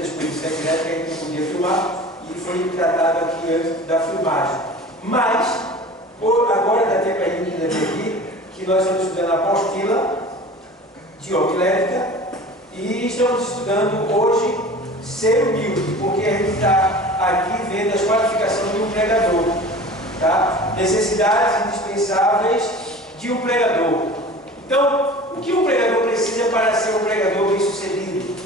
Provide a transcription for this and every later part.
muitas coisas secretas que a gente não podia filmar e foi tratado aqui antes da filmagem. Mas, agora dá tempo a gente ainda aqui que nós estamos estudando a apostila dioclética e estamos estudando hoje ser humilde, porque a gente está aqui vendo as qualificações de um pregador, tá? Necessidades indispensáveis de um pregador. Então, o que um pregador precisa para ser um pregador bem-sucedido?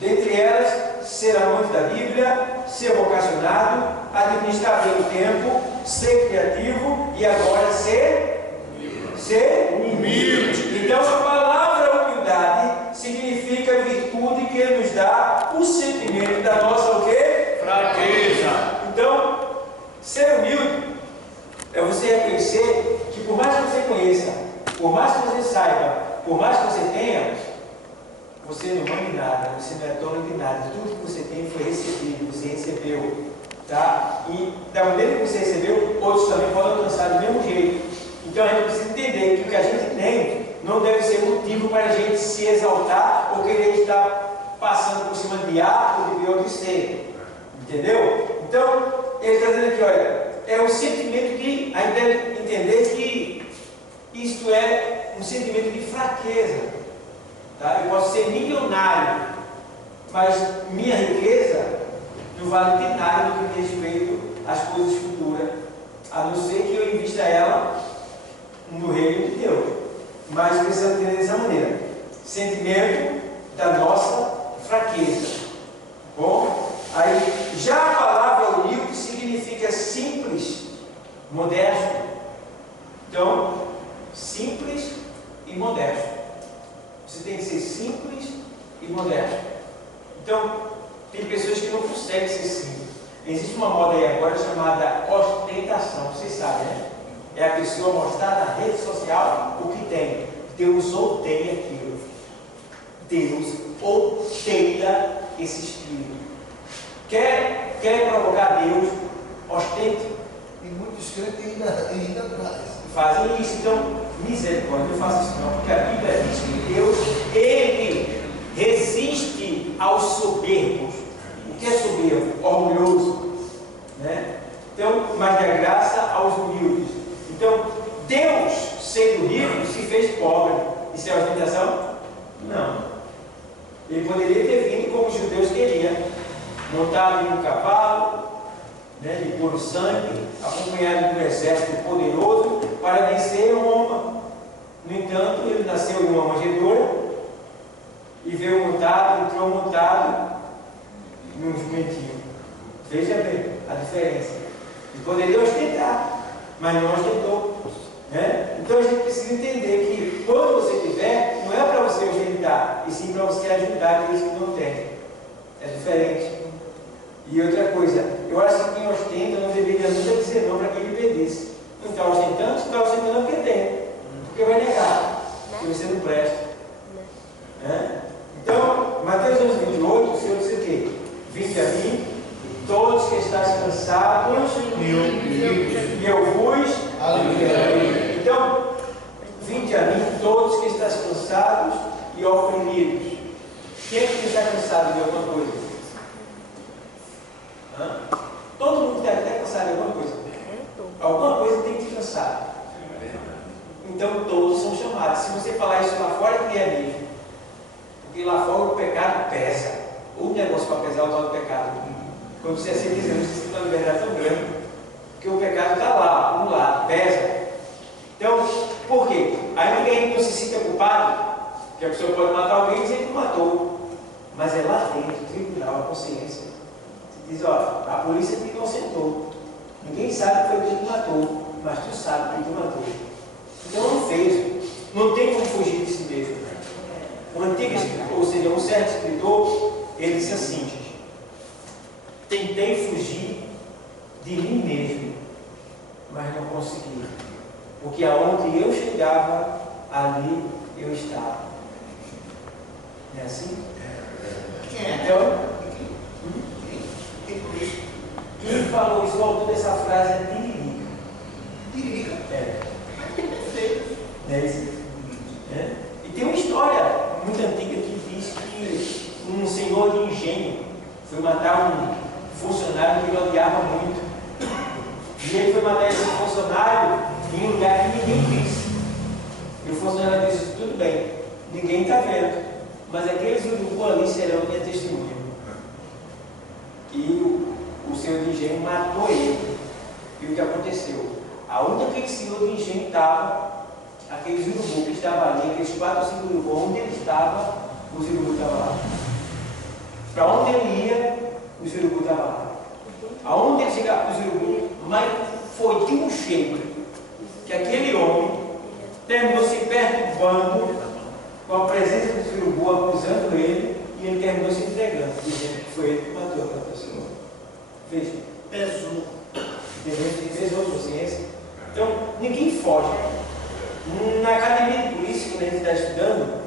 Dentre elas, ser amante da Bíblia, ser vocacionado, administrar bem o tempo, ser criativo e agora ser humilde. Então, a palavra humildade significa virtude que nos dá o sentimento da nossa o quê? Fraqueza. Então, ser humilde é você reconhecer que por mais que você conheça, por mais que você saiba, por mais que você tenha, você não vale nada, você não é dono de nada. Tudo que você tem foi recebido, você recebeu, tá? E da maneira que você recebeu, outros também podem alcançar do mesmo jeito. Então a gente precisa entender que o que a gente tem não deve ser motivo para a gente se exaltar ou querer estar passando por cima de A ou de B ou de C. Entendeu? Então, ele está dizendo aqui, olha, é um sentimento que a gente deve entender que isto é um sentimento de fraqueza. Tá? Eu posso ser milionário, mas minha riqueza não vale de nada no que diz respeito às coisas futuras, a não ser que eu invista ela no reino de Deus. Mas precisamos entender dessa maneira: sentimento da nossa fraqueza. Bom, aí já a palavra humilde significa simples, modesto. Então, simples e modesto. Você tem que ser simples e modesto. Então, tem pessoas que não conseguem ser simples. Existe uma moda aí agora chamada ostentação, vocês sabem, né? É a pessoa mostrar na rede social o que tem. Deus odeia aquilo. Deus odeia esse espírito. Quer provocar Deus? Ostente. E muitos crentes ainda trazem. Fazem isso. Então, misericórdia, não faça isso não, porque a Bíblia diz que Deus, Ele resiste aos soberbos. O que é soberbo? Orgulhoso, né? Então, mas dá graça aos humildes. Então, Deus, sendo rico, se fez pobre. Isso é ostentação? Não. Ele poderia ter vindo como os judeus queriam, montado em um cavalo, né, de puro sangue, acompanhado de um exército poderoso para vencer Roma. No entanto, ele nasceu em uma manjedoura e veio montado, entrou montado num jumentinho. Veja bem a diferença. Ele poderia ostentar, mas não ostentou, né? Então a gente precisa entender que quando você tiver, não é para você ostentar, e sim para você ajudar aqueles que não têm. É diferente. E outra coisa, eu acho que quem ostenta não deveria nunca dizer não para quem lhe pedisse. Não está ostentando, você está ostentando porque tem. Porque vai negar que você não presta. Né? Então, Mateus 11:28, o Senhor disse o quê? Vinde a mim, todos que estáis cansados, e eu vos aliviarei. Então, vinde a mim, todos que estáis cansados e oprimidos. Quem é que está cansado de alguma coisa? Todo mundo deve estar cansado de alguma coisa. Alguma coisa tem que te cansar. Então todos são chamados. Se você falar isso lá fora, que é mesmo. Porque lá fora o pecado pesa. O negócio para pesar o tal do pecado. Quando você assim diz, você sente uma liberdade tão grande. Porque o pecado está lá, um lado, pesa. Então, por quê? Aí ninguém não se sinta culpado, que a pessoa pode matar alguém e dizer que matou. Mas é lá dentro, o tribunal, a consciência. Diz, ó, a polícia te inocentou. Ninguém sabe que foi quem te matou, mas tu sabe quem te matou. Então não fez. Não tem como fugir de si mesmo. O antigo escritor, ou seja, um certo escritor, ele disse assim: tentei fugir de mim mesmo, mas não consegui. Porque aonde eu chegava, ali eu estava. Não é assim? Então, quem falou isso, o autor dessa frase é Tiririca. Tiririca? É. É isso. É. E tem uma história muito antiga que diz que um senhor de engenho foi matar um funcionário que ele odiava muito. E ele foi matar esse funcionário em um lugar que ninguém quis. E o funcionário disse: tudo bem, ninguém está vendo, mas aqueles urubu ali serão minha testemunha. E o senhor de engenho matou ele. E o que aconteceu? Aonde aquele senhor de engenho estava, aqueles urubu que estavam ali, aqueles 4 ou 5 urubu, onde ele estava, os urubu estavam lá. Para onde ele ia, os urubu estavam lá. Aonde ele chegava, os urubu, mas foi de um jeito que aquele homem terminou se perturbando com a presença dos urubu, acusando ele, e ele terminou se entregando, dizendo que foi ele que matou aquela pessoa. Veja, pesou. Ele pesou a consciência. Então, ninguém foge. Na academia de polícia, quando a gente está estudando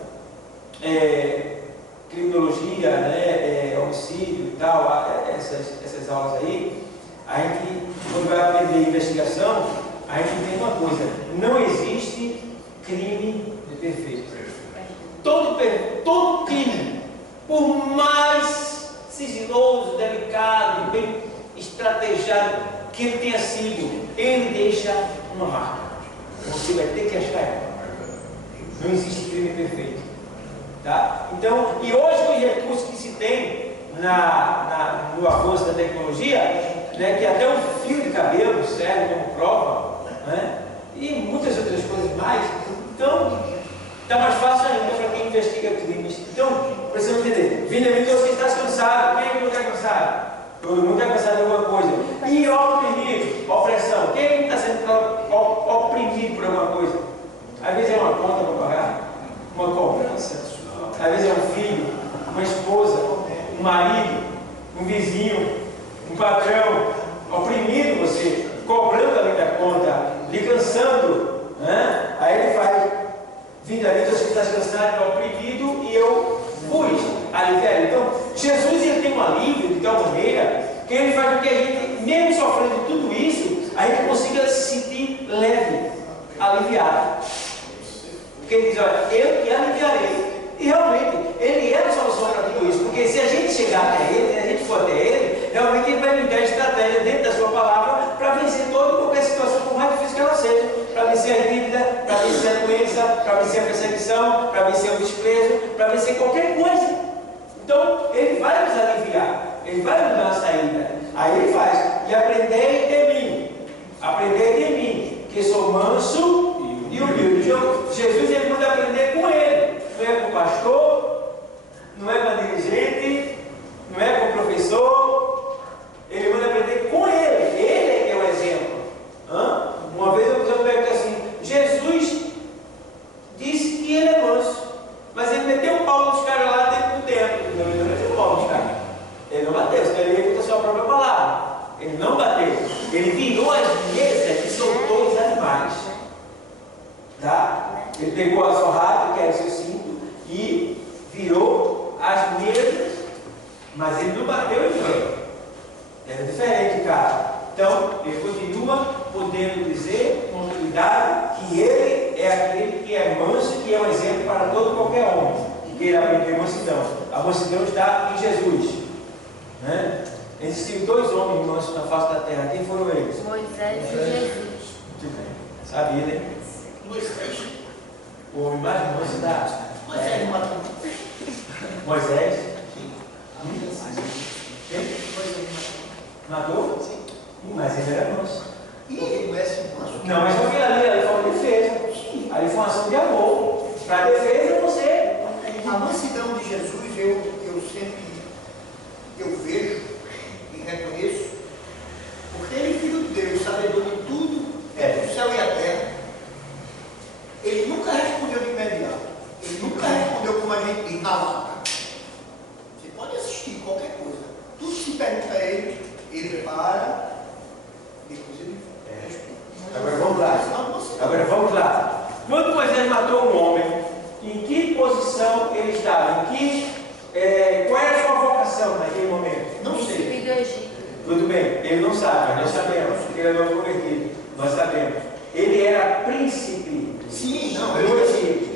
criminologia, né, homicídio e tal, essas aulas aí, a gente, quando vai aprender investigação, a gente tem uma coisa: não existe crime perfeito. Todo crime, por mais sigiloso, delicado e bem estrategado que ele tenha sido, ele deixa uma marca. Você vai ter que achar ela. Não existe crime perfeito. Tá? Então, e hoje com os recursos que se tem no avanço da tecnologia, né, que até um fio de cabelo serve como prova, né, e muitas outras coisas mais, então está mais fácil ainda para quem investiga crimes. Então, precisamos entender: vinde a mim todos que estás cansado. Quem é que não está cansado? Todo mundo está cansado de alguma coisa. E oprimido, opressão. Quem está sendo oprimido por alguma coisa? Às vezes é uma conta para pagar, uma cobrança. Às vezes é um filho, uma esposa, um marido, um vizinho, um patrão, oprimindo você, cobrando além da conta, lhe cansando. Né? Aí ele faz: vinde a mim todos que estás cansado, oprimido, e eu vos aliviarei. Então, Jesus ele tem um alívio de tal maneira que ele faz com que a gente, mesmo sofrendo tudo isso, a gente consiga se sentir leve, aliviado. Porque ele diz: olha, eu te aliviarei. E realmente, ele é a solução para tudo isso. Porque se a gente chegar até ele, se a gente for até ele, realmente ele vai me dar estratégia dentro da sua palavra para vencer toda e qualquer situação, por mais difícil que ela seja. Para vencer a dívida, para vencer a doença, para vencer a perseguição, para vencer o desprezo, para vencer qualquer coisa. Então, ele vai nos aliviar, ele vai nos dar uma saída. Aí ele faz: e aprendei de mim, que sou manso e humilde. Então, Jesus ele manda aprender com ele. Não é com o pastor, não é com a dirigente, não é com o professor. Ele manda aprender com ele. Ele é que é o exemplo. Uma vez eu perguntei assim: Jesus disse que ele é manso, mas ele meteu o pau nos caras lá dentro do templo. Não, ele não meteu o pau nos caras. Ele não bateu, senão ele ia com a sua própria palavra. Ele não bateu. Ele virou as mesas e soltou os animais. Tá? Ele pegou a sorrada, que era o seu cinto, e virou as mesas, mas ele não bateu em ninguém. Era diferente, cara. Então, ele continua podendo dizer com autoridade que ele é aquele que é manso, que é um exemplo para todo qualquer homem que queira aprender mansidão. A mansidão está em Jesus. Né? Existiam 2 homens mansos na face da terra. Quem foram eles? Moisés e Jesus. Muito bem. Sabia, né? O homem mais manso da Moisés matou. Moisés? Quem? Matou? Sim. Mas ele era manso. E ele não é assim, manso? Não, mas aquilo ali foi uma defesa. Ali foi uma ação de amor. Para defesa você. A mansidão de Jesus, eu sempre vejo e reconheço, porque ele é filho de Deus, sabedor de tudo, do céu e a terra. Ele nunca respondeu de imediato. Ele nunca respondeu como a gente diz, na lata. Você pode assistir qualquer coisa. Tudo se pergunta a ele para, depois ele responde. Agora vamos lá. Quando Moisés matou um homem, em que posição ele estava? Qual era a sua vocação naquele momento? Não sei. Príncipe do Egito. Tudo bem, ele não sabe, nós sabemos, porque ele é novo convertido, nós sabemos. Ele era príncipe. Sim, não, do Egito.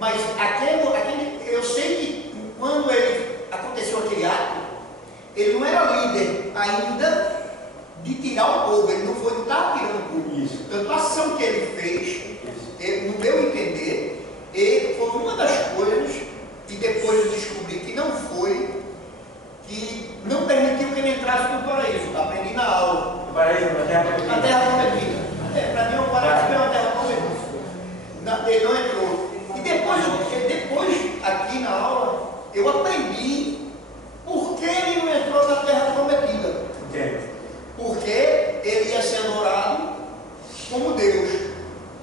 mas aquele, eu sei que quando aconteceu aquele ato, ele não era líder ainda de tirar o povo, ele não estava tirando o povo. Isso. Então a ação que ele fez, no meu entender, foi uma das coisas que depois eu descobri que não foi, que não permitiu que ele entrasse no paraíso. Aprendi na aula. No paraíso, na terra prometida. Na terra prometida. Para mim o paraíso é uma terra prometida. Ele não entrou. E depois, aqui na aula, eu aprendi por que ele não entrou na terra prometida. Entendo. Porque ele ia ser adorado como Deus.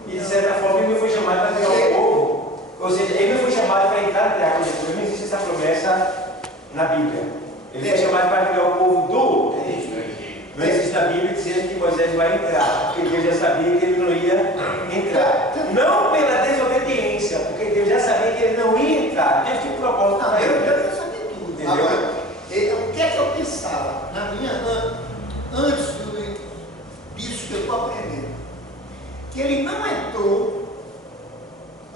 E de certa forma ele não foi chamado para criar o povo. Ou seja, ele não foi chamado para entrar na terra prometida. Não existe essa promessa na Bíblia. Ele foi chamado para criar o povo do. Não existe na Bíblia dizendo que Moisés vai entrar, porque Deus já sabia que ele não ia entrar. Não pela desobediência, porque Deus já sabia que ele não ia entrar. Deus tinha um propósito para ele. Deus já sabia tudo. Entendeu? Agora, o que é que eu pensava antes disso que eu estou aprendendo? Que ele não entrou,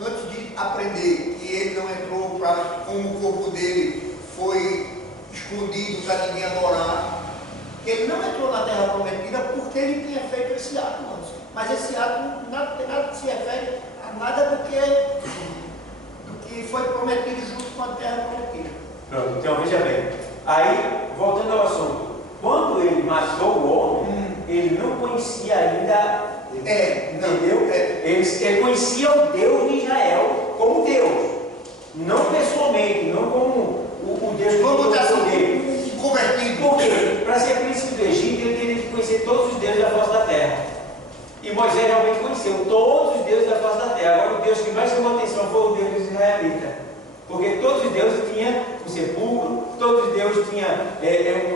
antes de aprender que ele não entrou como o corpo dele foi escondido para ninguém adorar. Ele não entrou na terra prometida porque ele tinha feito esse ato antes. Mas esse ato nada se refere a nada do que foi prometido junto com a terra prometida. Pronto, então veja bem. Aí, voltando ao assunto, quando ele matou o homem, ele não conhecia ainda, entendeu? Ele conhecia o Deus de Israel como Deus, não pessoalmente, não como o Deus dele. Convertido. Por quê? Para ser príncipe do Egito, ele teria que conhecer todos os deuses da face da terra. E Moisés realmente conheceu todos os deuses da face da terra. Agora, o Deus que mais chamou atenção foi o Deus dos israelitas. Porque todos os deuses tinham um sepulcro, todos os deuses tinham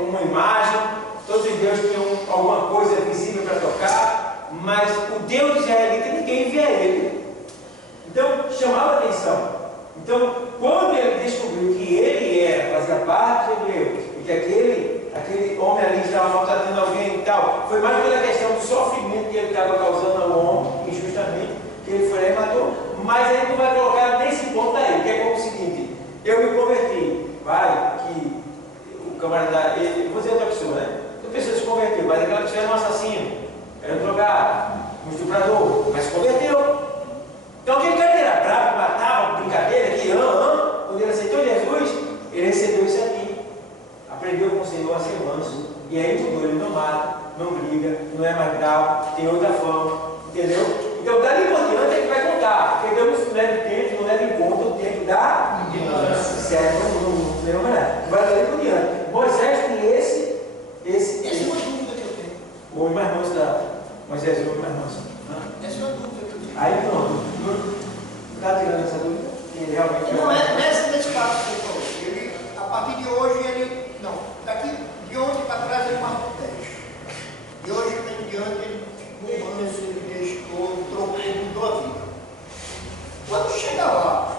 uma imagem, todos os deuses tinham alguma coisa visível para tocar, mas o Deus dos israelitas ninguém via ele. Então, chamava atenção. Então, quando ele descobriu que ele fazia parte de Deus, e que aquele homem ali estava maltratando alguém e tal, foi mais pela questão do sofrimento que ele estava causando ao homem, injustamente, que ele foi lá e matou. Mas a gente não vai colocar nesse ponto aí, que é como o seguinte: eu me converti, vai, que o camarada, vou dizer outra pessoa, né? A pessoa se converteu, mas aquela pessoa era um assassino, era um drogado, um estuprador, mas se converteu. Então aquele cara era bravo, matava, brincadeira, que quando ele aceitou Jesus, ele recebeu isso aqui. Aprendeu com o Senhor a ser manso. E aí mudou, ele não mata, não briga, não é mais bravo, tem outra fama, entendeu? Então dali por diante é que vai contar, porque Deus não leva tempo, não leva em conta o tempo da ignorância. Certo? Não é. Vai dali por diante. Moisés tem esse Essa é uma dúvida que eu tenho. O homem mais manso da Moisés, o homem mais manso. Essa é uma dúvida que eu tenho. Aí pronto. Está tirando essa dúvida? Ele realmente não é nesse caso que você falou. Ele, a partir de hoje, daqui de ontem para trás ele marcou 10. E hoje em diante ele trocou, mudou a vida. Quando chega lá,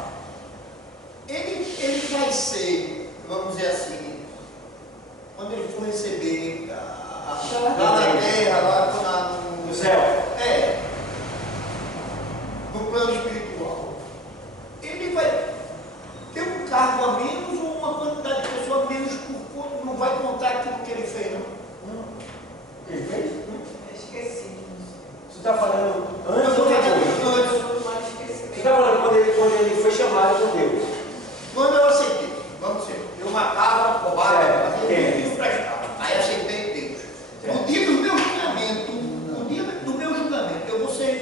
ele vai ser, vamos dizer assim, quando ele for receber lá na terra, lá no céu. No plano espiritual, ele vai ter um cargo a menos ou uma quantidade de pessoas a menos por conta, não vai contar aquilo que ele fez, não? O que ele fez? Esqueci. Você está falando antes ou Antes. Você está falando quando ele foi chamado por Deus? Quando eu aceitei, vamos dizer, eu matava, roubava, fazia tudo isso prestava. Aí aceitei Deus. No dia do meu julgamento, eu vou ser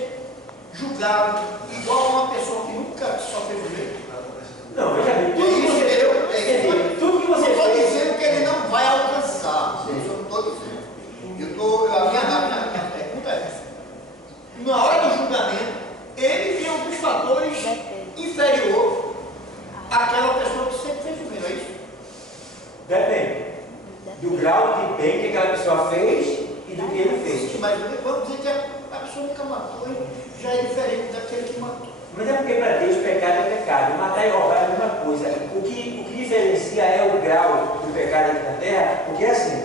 julgado igual a uma pessoa que nunca sofreu direito. Não, veja bem, tudo que você eu estou fez. dizendo que ele não vai alcançar. Isso eu não estou dizendo. A minha pergunta é essa. Na hora do julgamento, ele tem alguns fatores inferiores àquela pessoa que sempre fez o bem, não é isso? Depende do grau de bem que aquela pessoa fez e do que ele fez. Mas vamos dizer que a pessoa nunca matou, já é diferente daquele que matou. Mas é porque para Deus pecado é pecado, matar e roubar é a mesma coisa. O que diferencia é o grau do pecado aqui na terra, porque é assim,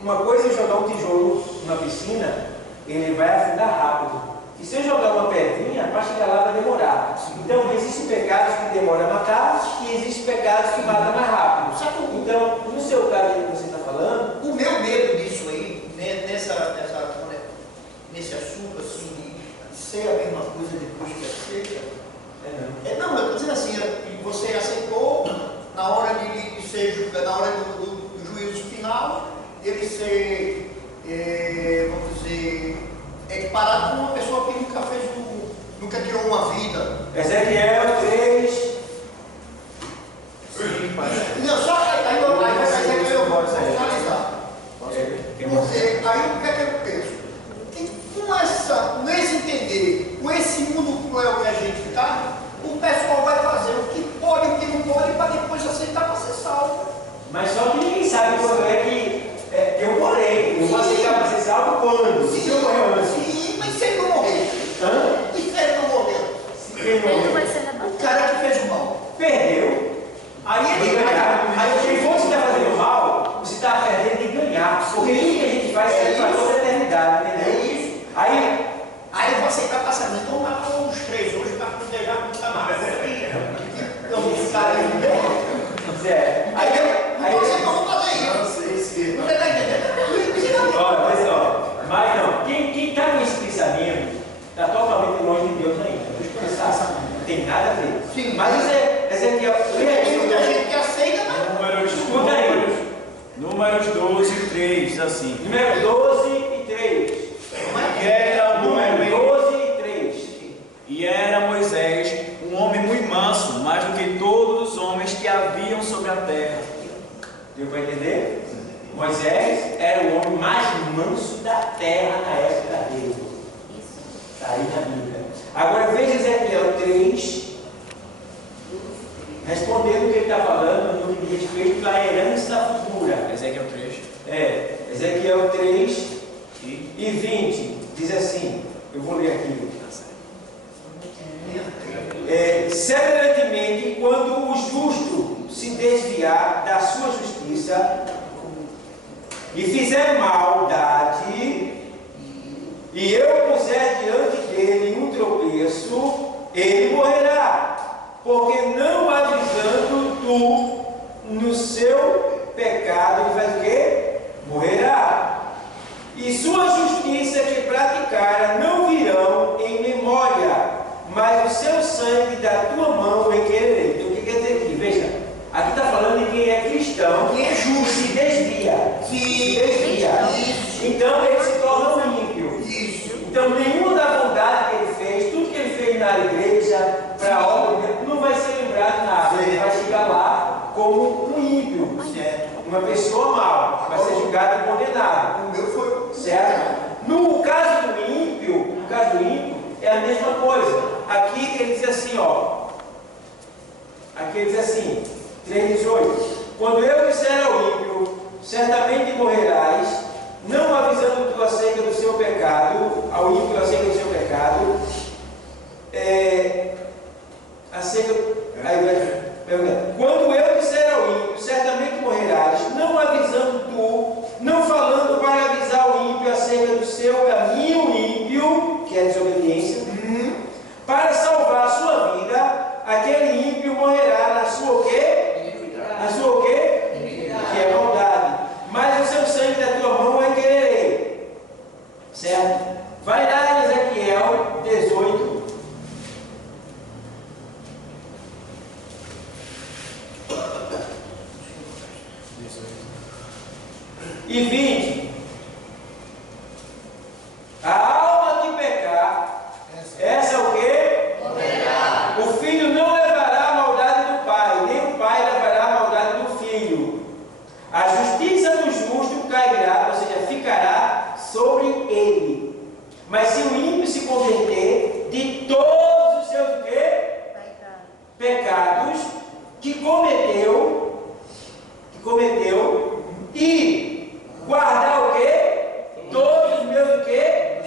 uma coisa é jogar um tijolo na piscina, ele vai afundar rápido. E se eu jogar uma pedrinha, para chegar lá vai demorar. Então existem pecados que demoram a matar e existem pecados que matam mais rápido. Então, no seu caso que você está falando. O meu medo disso aí, né, nesse assunto assim, de ser a mesma coisa depois que aceita, não, eu estou dizendo assim, você aceitou na hora de ser julgado, na hora do juízo final, ele ser, vamos dizer, equiparado com uma pessoa que nunca tirou uma vida. Ezequiel 3. Sim, pai. Não, só aí eu vou finalizar. Aí o que é que eu penso? Que com esse entender, com esse mundo cruel que a gente está, o pessoal vai fazer o que pode e o que não pode para depois aceitar para ser salvo. Mas só que ninguém sabe quando é que eu morei. Eu vou aceitar para ser salvo quando? Se eu morrer antes. Sim, mas se ele não morrer? Hã? E se ele não morrer? Quem morreu? O cara que fez o mal. Perdeu. Aí quem for que está fazendo mal, você está perdendo de ganhar. Porque isso que a gente faz é para toda a eternidade, entendeu? É isso. Aí eu vou aceitar passamento. Então matou os 3 hoje para poder já não estar mais. Eu vou ficar aí. Aí você não vai fazer isso. Você está entendendo? Olha, pessoal, mas não, quem está nesse pensamento está totalmente longe de Deus ainda. Não tem nada a ver. Sim. Mas Ezequiel, Tem muita gente que aceita, mas escuta aí. Números 12 e 3, diz assim. Número 12 e 3. E era um Número homem, 12 e 3. e era Moisés um homem muito manso, mais do que todos os homens que haviam sobre a terra. Deu para entender? Moisés era o homem mais manso da terra na época dele. Está aí na Bíblia. Agora veja Ezequiel 3, respondendo o que ele está falando no que diz respeito à herança futura. Ezequiel 3. Ezequiel 3 e 20 diz assim, eu vou ler aqui. Semelhantemente, quando o justo se desviar da sua justiça e fizer maldade, e eu puser diante dele um tropeço, ele morrerá, porque não avisando tu no seu pecado, ele faz o quê? Morrerá. E sua justiça que praticara não virão em memória, mas o seu sangue da tua mão requererei. Então o que quer dizer aqui? Veja, aqui está falando de quem é cristão, quem é justo, se desvia. Se desvia. Então ele se torna um ímpio. isso. Então nenhuma da bondade que ele fez, tudo que ele fez na igreja, para a obra, não vai ser lembrado nada. Ele vai chegar lá como um ímpio, uma pessoa mal, vai ser julgado e condenado. O meu foi. Certo? No caso do ímpio, é a mesma coisa. Aqui ele diz assim, ó. Aqui ele diz assim, 3:18. Quando eu disser ao ímpio, certamente morrerás, não avisando tu acerca do seu pecado, ao ímpio acerca do seu pecado, quando eu disser ao ímpio, certamente morrerás, não avisando tu, não falando para avisar o ímpio acerca do seu caminho ímpio, que é a desobediência, para salvar a sua vida, aquele ímpio morrerá na sua o quê? Na sua o quê? Que é maldade. Mas o seu sangue da tua mão vai querer. Certo? Vai lá em Ezequiel 18. E 20. A alma que pecar, essa é o quê? Morrerá. O filho não levará a maldade do pai, nem o pai levará a maldade do filho. A justiça do justo cairá, ou seja, ficará sobre ele. Mas se o ímpio se converter de todos os seus quê? Pecados que cometeu e guardar o quê? Todos os meus o quê?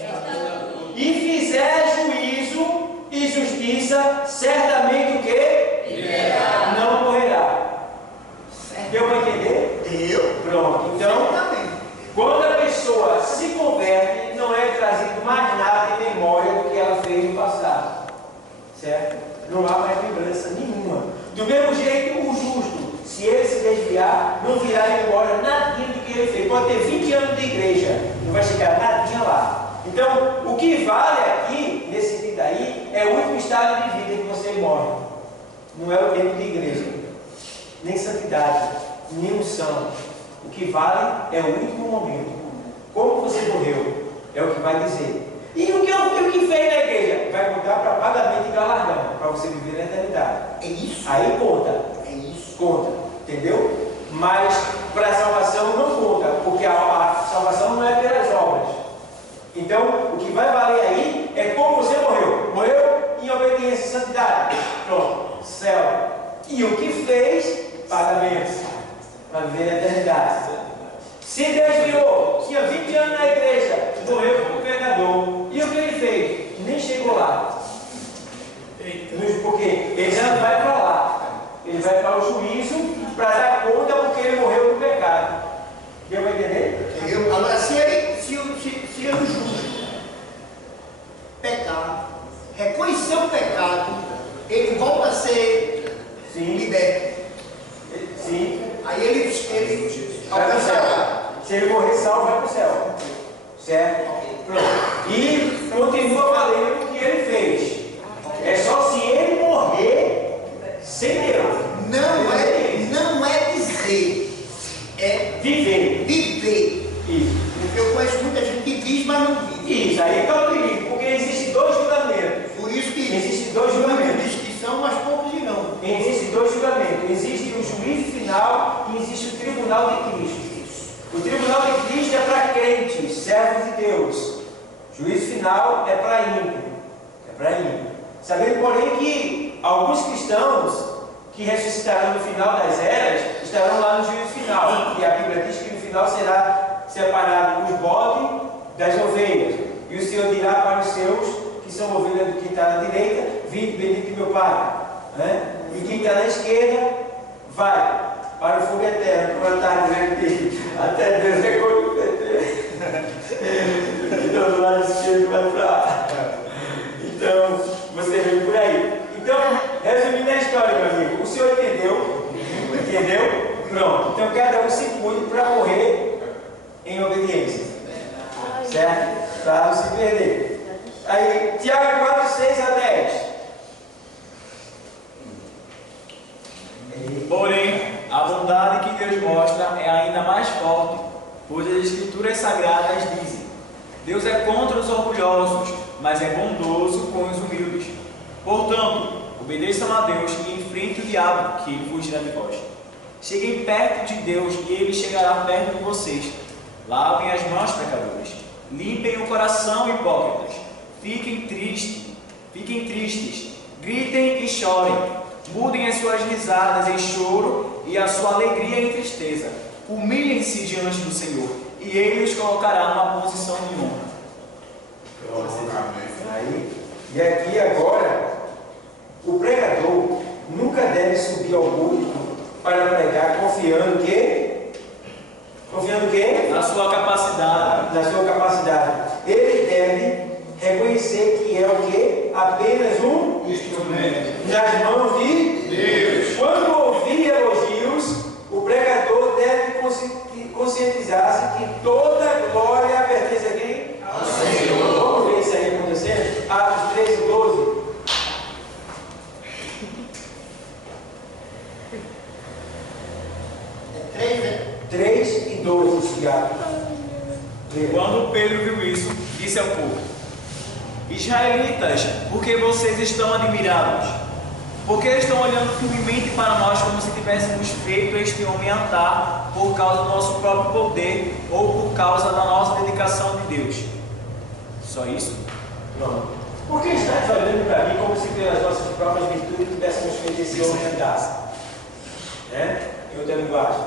E fizer juízo e justiça, certamente o quê? Não morrerá. Deu para entender? Deu. Pronto. Então, Certamente. quando a pessoa se converte, não é trazido mais nada em memória do que ela fez no passado. que vale aqui, nesse vida aí, é o último estado de vida que você morre. Não é o tempo de igreja, nem santidade, nem unção. O que vale é o último momento. Como você morreu, é o que vai dizer. E o que fez na igreja? Vai contar para pagamento e galardão, para você viver na eternidade. É isso. Aí conta. É isso. Conta, entendeu? Mas para a salvação não conta, porque a salvação não é pelas obras. Então, o que vai valer aí é como você morreu. Morreu em obediência e santidade. Pronto, céu. E o que fez, pagamento, para viver na eternidade. Se desviou, tinha 20 anos na igreja, morreu como pecador. E o que ele fez? Nem chegou lá. Porque ele já não vai para lá. Ele vai para o juízo para dar conta porque ele morreu no pecado. Deu para entender? Agora, se ele justo pecar, reconhecer o pecado, ele volta a ser liberto. Sim. Aí ele Vai para o céu. Se ele morrer salvo, vai para o céu. Certo? Pronto. E continua valendo o que ele fez. É só se ele morrer sem Deus. Não é dizer, é viver. Isso. Porque eu conheço muita gente que diz, mas não vive. Isso, aí está o perigo, porque existem dois julgamentos. Por isso que existem dois julgamentos. Diz que são, mas poucos irão. Existem dois julgamentos. Existe o juízo final e existe o tribunal de Cristo. O tribunal de Cristo é para crentes, servos de Deus. O juízo final é para ímpio. Sabendo, porém, que alguns cristãos que ressuscitarão no final das eras estarão lá no juízo final. E a Bíblia diz que no final será separado os bodes das ovelhas. E o Senhor dirá para os seus, que são ovelhas do que está na direita: vinde, bendito de meu Pai. E quem está na esquerda vai para o fogo eterno, para a tarde dele, até Deus reconhecer. Então, do lado esquerdo vai para lá. Então, você vê por aí. Então, resumindo a história, meu amigo, o senhor entendeu? Entendeu? Pronto. Então, cada um se cuide para morrer em obediência. Certo? Para não se perder. Aí, Tiago 4, 6 a 10. Porém, a bondade que Deus mostra é ainda mais forte, pois as Escrituras Sagradas dizem: Deus é contra os orgulhosos, mas é bondoso com os humildes. Portanto, obedeçam a Deus e enfrentem o diabo, que ele fugirá de vós. Cheguem perto de Deus e ele chegará perto de vocês. Lavem as mãos, pecadores. Limpem o coração, hipócritas. Fiquem tristes, gritem e chorem. Mudem as suas risadas em choro e a sua alegria em tristeza. Humilhem-se diante do Senhor e Ele os colocará numa posição de honra. E aqui agora, o pregador nunca deve subir ao púlpito para pregar confiando que? Confiando que? Na sua capacidade. Na sua capacidade. Ele deve reconhecer que é o que? Apenas um instrumento nas mãos de Deus. Quando ouvir elogios, o pregador deve conscientizar-se que toda glória pertence a quem? Ao Senhor. Vamos ver isso aí acontecendo? Atos 13, 12. 3 e 12, Tiago. Quando Pedro viu isso, disse ao povo: Israelitas, por que vocês estão admirados? Porque estão olhando firmemente para nós como se tivéssemos feito este homem andar por causa do nosso próprio poder ou por causa da nossa dedicação de Deus. Só isso? Pronto. Por que estás olhando para mim como se pelas nossas próprias virtudes tivéssemos feito esse homem andar? Em outra linguagem.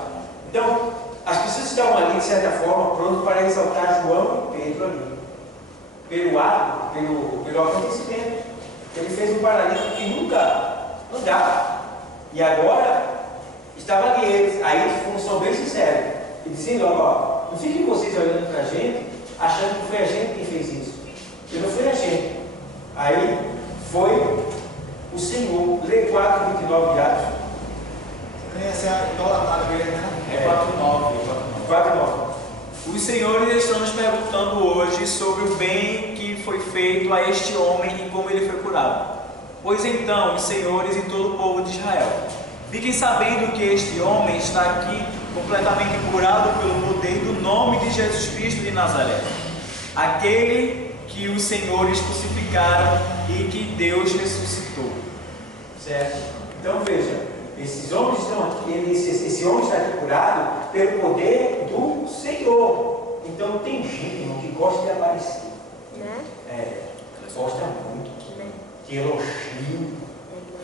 Então, as pessoas estavam ali, de certa forma, prontas para exaltar João e Pedro ali. Pelo ato, pelo acontecimento. Ele fez um paralítico que nunca andava. E agora, estava ali eles. Aí eles foram bem sinceros. E dizendo: ó, não fiquem vocês olhando para a gente, achando que foi a gente quem fez isso. Porque não foi a gente. Aí foi o Senhor. Lê 4, 29 de Atos. Essa é a idolatrada dele, né? É 4:9. 4, 9. Os senhores estão nos perguntando hoje sobre o bem que foi feito a este homem e como ele foi curado. Pois então, os senhores e todo o povo de Israel, fiquem sabendo que este homem está aqui completamente curado pelo poder do nome de Jesus Cristo de Nazaré, aquele que os senhores crucificaram e que Deus ressuscitou. Certo? Então veja, esses homens estão aqui, esse homem está aqui curado pelo poder do Senhor. Então tem gente, irmão, que gosta de aparecer. Gosta muito. De elogio,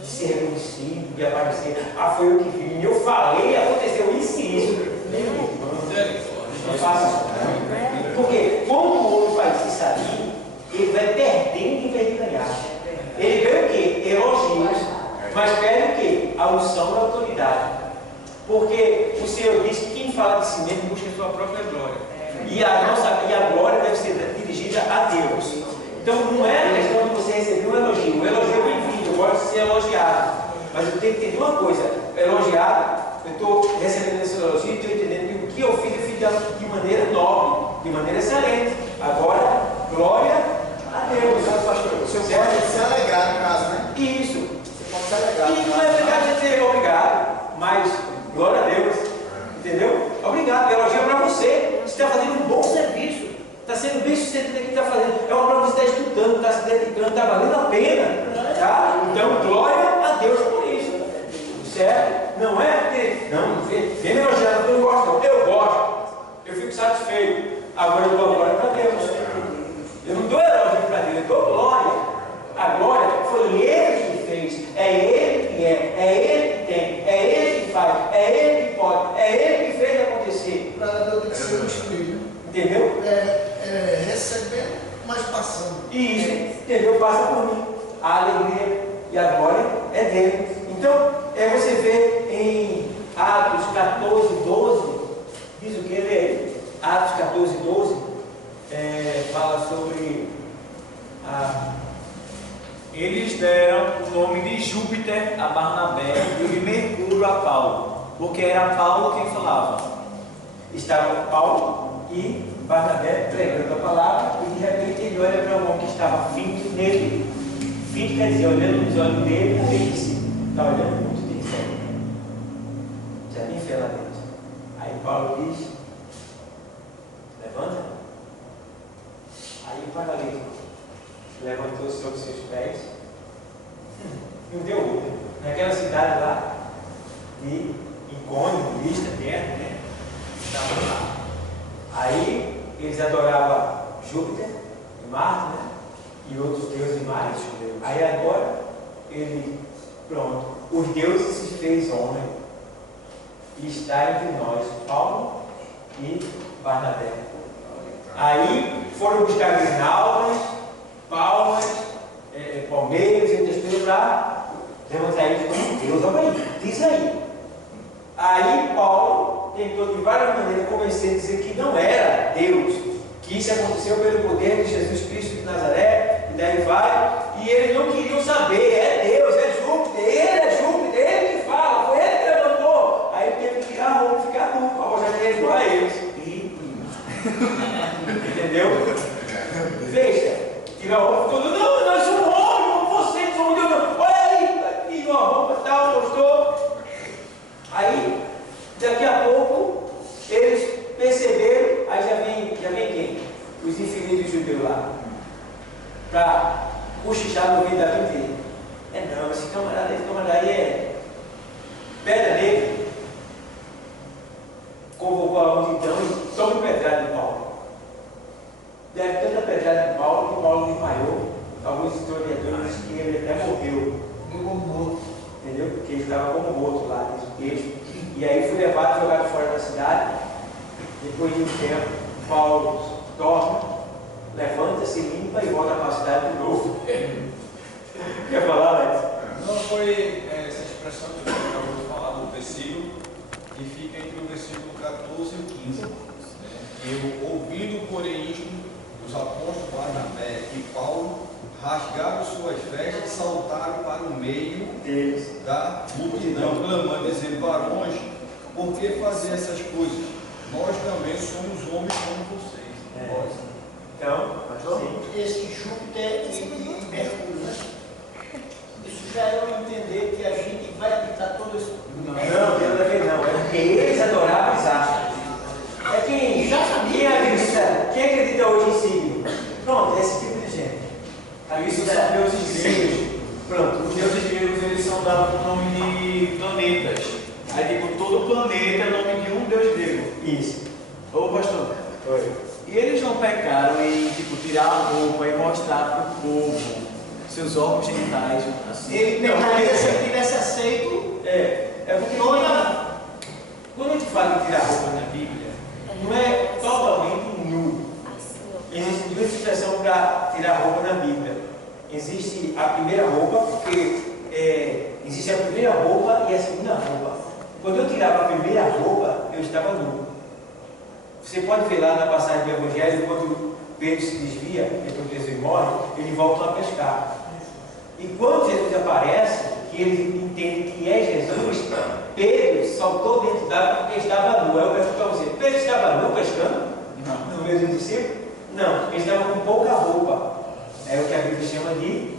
de ser reconhecido, de aparecer. Ah, foi eu que vi, eu falei, aconteceu isso e isso. Não faça isso. Porque quando o homem faz isso ali, ele vai perdendo em vez de ganhar. Ele ganha o quê? Elogios. Mas perde o quê? A unção da autoridade. Porque o Senhor diz que quem fala de si mesmo busca a sua própria glória. E a glória deve ser dirigida a Deus. Então não é a questão de você receber um elogio. O elogio é bem-vindo, eu gosto de ser elogiado. Mas eu tenho que entender uma coisa: elogiado, eu estou recebendo esse elogio e estou entendendo que o que eu fiz de maneira nobre, de maneira excelente. Agora, glória a Deus. O senhor pode se alegrar no caso, né? Isso. Você pode se alegrar. E não é obrigado de dizer obrigado, mas glória a Deus. Entendeu? Obrigado, elogio para você. Você está fazendo um bom serviço. Está sendo bem sucedido aqui que está fazendo. É uma prova que você está estudando, está se dedicando, está valendo a pena. Tá? Então, glória a Deus por isso. Certo? Não é porque. Não, vem me elogiar, eu não gosto, não. Eu gosto. Eu fico satisfeito. Agora eu dou glória para Deus. Eu não dou elogio para Deus, eu dou glória. A glória foi Ele que fez. É Ele que é Ele que tem, é Ele que faz, é Ele que pode, é Ele que fez acontecer. Para Deus tem que ser um espelho. Entendeu? Recebendo, mas passando. Isso, entendeu? Passa por mim. A alegria e a glória é dele. Então, você vê em Atos 14, 12, diz o que ele é? Atos 14, 12, fala sobre Eles deram o nome de Júpiter a Barnabé e de Mercúrio a Paulo, porque era Paulo quem falava. Estava Paulo e Barnabé pregando a palavra, e de repente ele olha para um homem que estava finto nele. Finto quer dizer, olhando nos olhos dele, ele disse: está olhando muito, tem fé. Já tem fé lá dentro. Aí Paulo diz: levanta. Aí o paralítico levantou sobre seus pés. Não deu outra. Naquela cidade lá, de Icônio, Lista, perto, né? Estavam lá. Aí eles adoravam Júpiter e Marte, né? E outros deuses mais. Aí agora ele, pronto, os deuses se fez homem e está entre nós, Paulo e Barnabé. Aí foram buscar grinaldas, palmas, palmeiras e outras coisas para levantar eles como Deus. Olha aí, diz aí. Aí Paulo tentou de várias maneiras convencer a dizer que não era Deus, que isso aconteceu pelo poder de Jesus Cristo de Nazaré, e daí vai, e eles não queriam saber: é Deus, é Júpiter, ele que fala, foi ele que levantou. Aí ele teve que tirar a roupa e ficar nu, para mostrar que ele igual a eles. Entendeu? Veja, tira a roupa, todo mundo: não, nós somos homens, vocês somos Deus, olha aí, tirou a roupa e tal, mostrou. Aí, daqui a pouco, eles perceberam, aí já vem quem? Os infinitos judeus lá, para cochichar no ouvido da vida inteira. Não, esse camarada aí é pedra nele. Convocou a multidão e toma pedrada de Paulo. Deve tanta pedrada de Paulo que Paulo desmaiou. Alguns historiadores dizem que ele até morreu. Como morto. Entendeu? Porque ele estava como morto lá, diz o texto. E aí foi levado e jogado fora da cidade. Depois de um tempo, Paulo dorme, levanta-se, limpa e volta para a cidade de novo. Quer falar, Alex? Não, foi essa expressão que eu acabou de falar do versículo, que fica entre o versículo 14 e o 15. Eu, ouvindo, porém, isto, os apóstolos Barnabé e Paulo rasgaram suas vestes e saltaram para o meio da multidão, clamando, dizendo: varões, por que fazer essas coisas? Nós também somos homens como vocês. Então, sim. esse Júpiter e Mercúrio, né? Isso já é eu entender que a gente vai habitar todo esse. Não, tem nada a ver não. É porque eles adoravam os astros. É quem acredita hoje em signo. Pronto, é esse tipo de gente. Isso são deuses gregos. Pronto, os deuses gregos eles são dados com o nome de planetas. Aí tipo, todo planeta é o nome de um deus grego. Isso. Ô pastor. Oi. E eles não pecaram em tipo, tirar a roupa e mostrar para o povo seus órgãos genitais. Assim. Ele pecaria se ele tivesse aceito. É porque quando a gente fala de tirar roupa na Bíblia, não é totalmente nu. Existe duas expressões para tirar roupa na Bíblia. Existe a primeira roupa, porque existe a primeira roupa e a segunda roupa. Quando eu tirava a primeira roupa, eu estava nu. Você pode ver lá na passagem do Evangelho, quando Pedro se desvia, depois que Jesus morre, ele volta a pescar. E quando Jesus aparece, que ele entende que é Jesus, Pedro saltou dentro d'água porque estava nu. Aí eu pergunto para você, Pedro estava nu pescando? Não. No mesmo discípulo? Não, ele estava com pouca roupa. É o que a Bíblia chama de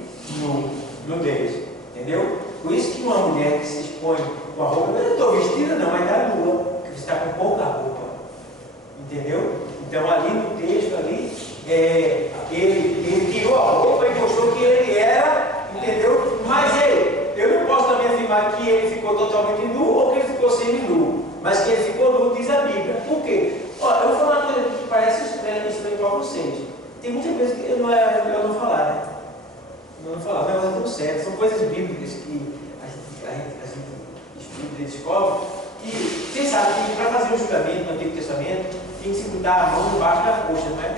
nudez. Entendeu? Por isso que uma mulher que se expõe com a roupa, eu não estou vestida não, mas está nua, porque você está com pouca roupa. Entendeu? Então ali no texto ali, ele tirou a roupa e mostrou que ele era, entendeu? Mas eu não posso também afirmar que ele ficou totalmente nu ou que ele ficou semi-nu, mas que ele ficou nu, diz a Bíblia. Por quê? Olha, eu vou falar uma coisa que parece estranho para vocês. Tem muita coisa que eu não falar, né? Não falar, mas é tão certo. São coisas bíblicas que a gente estuda e descobre. E vocês sabem que para fazer um julgamento no Antigo Testamento, tem que se botar a mão debaixo da coxa, não é?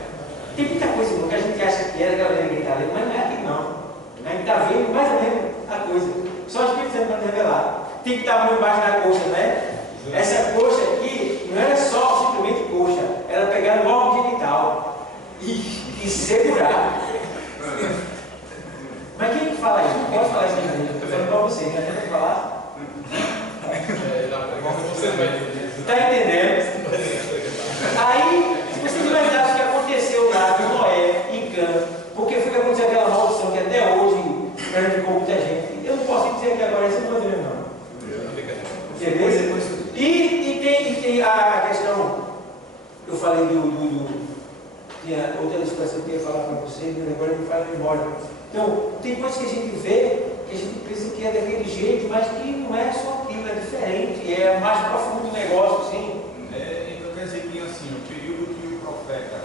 Tem muita coisa que a gente acha que era aquela que está lendo, mas não é aqui não. A gente está vendo mais ou menos a coisa. Só o Espírito Santo para revelar. Tem que estar a mão debaixo da coxa, não é? Essa coxa aqui não era só simplesmente coxa, era pegar no órgão genital e segurar. Mas quem que fala isso? Não pode falar isso na igreja. Estou falando para você, não adianta falar? Está entendendo? Aí, se você imaginar o que aconteceu lá com Noé e Cã, porque foi que aconteceu aquela maldição que até hoje prejudicou muita gente. Eu não posso dizer que agora isso não é dizer não. Beleza? E tem a questão, eu falei tinha outra expressão que eu ia falar para vocês, mas agora me faz memória. Então, tem coisas que a gente vê, que a gente pensa que é daquele jeito, mas que não é só aquilo, é diferente, é mais profundo o negócio, assim. Então quer dizer que assim, o período que o profeta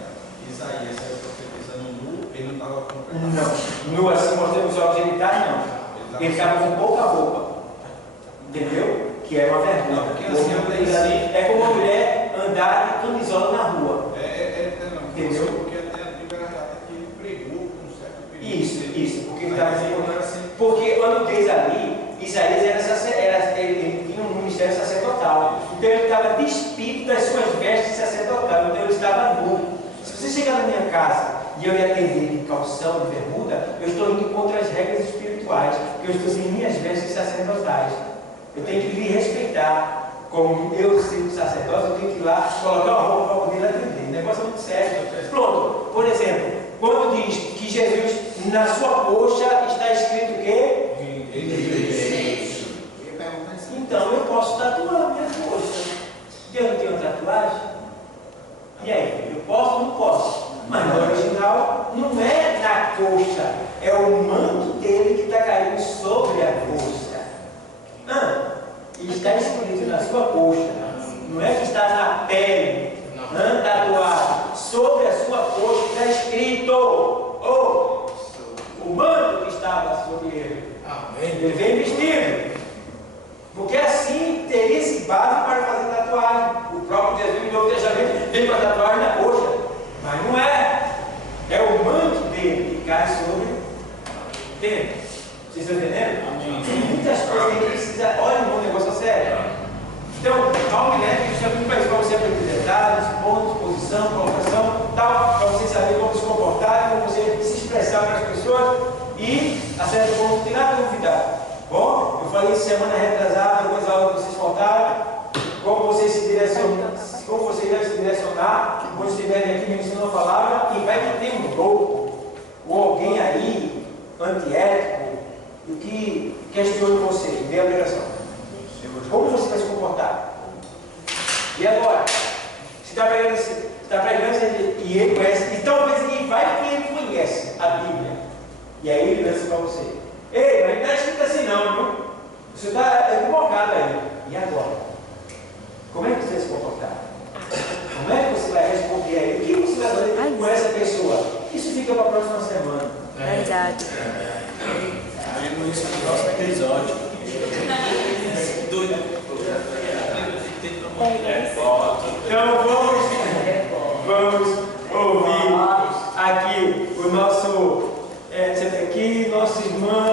Isaías saiu profetizando nu, ele não estava com Não, nu assim, mostrando os olhos genitais, não. Ele estava com pouca roupa. Entendeu? Que é uma vergonha. Não, porque assim, é como uma mulher andar de camisola na rua. Não, entendeu? Porque até a Bíblia relata que ele pregou com um certo período. Isso, porque ele estava assim. Porque quando diz ali, Isaías ele tinha um ministério sacerdotal. Então ele estava despido das suas vestes sacerdotais. Então ele estava nu. Se você chegar na minha casa e eu lhe atender de calção, de bermuda, eu estou indo contra as regras espirituais, porque eu estou sem minhas vestes sacerdotais. Eu tenho que lhe respeitar. Como eu sendo sacerdote, eu tenho que ir lá colocar uma roupa para poder lhe atender. O negócio é muito sério. Pronto. Por exemplo, quando diz que Jesus, na sua coxa, está escrito o quê? Então eu posso tatuar a minha coxa. Eu não tenho tatuagem? E aí? Eu posso ou não posso? Mas no original não é na coxa, é o manto dele que está caindo sobre a coxa. E está escrito na sua coxa, não é que está na pele, tatuado. Sobre a sua coxa está escrito o manto que estava sobre ele. Ele vem vestido. Porque assim teria esse base para fazer tatuagem. O próprio Jesus no Novo Testamento vem com a tatuagem na coxa. Mas não é. É o manto dele que cai sobre ele. Vocês estão entendendo? Tem muitas coisas que a gente precisa. Olha, um negócio sério. Então, a Uninet está muito para isso, para você aprender detalhes, pontos, posição, colocação, tal, para você saber como se comportar, como você se expressar para as pessoas e, a certo ponto, tirar dúvida. Bom, eu falei semana retrasada, algumas aulas que vocês faltaram, como vocês se direcionam, como vocês devem se direcionar, quando estiverem aqui me ensinando a palavra, e vai que tem um louco. antiético, o que questionou em você, em meio à pregação? Como você vai se comportar? E agora? Se está pregando, e ele conhece, e talvez ele vai porque ele conhece a Bíblia. E aí ele lança para você: ei, mas não está escrito assim não, viu? Você está equivocado aí. E agora? Como é que você vai se comportar? Como é que você vai responder a ele? O que você vai fazer com essa pessoa? Isso fica para a próxima semana. Verdade. Veremos isso no próximo episódio. Então vamos ouvir aqui o nosso sempre aqui, nosso irmão.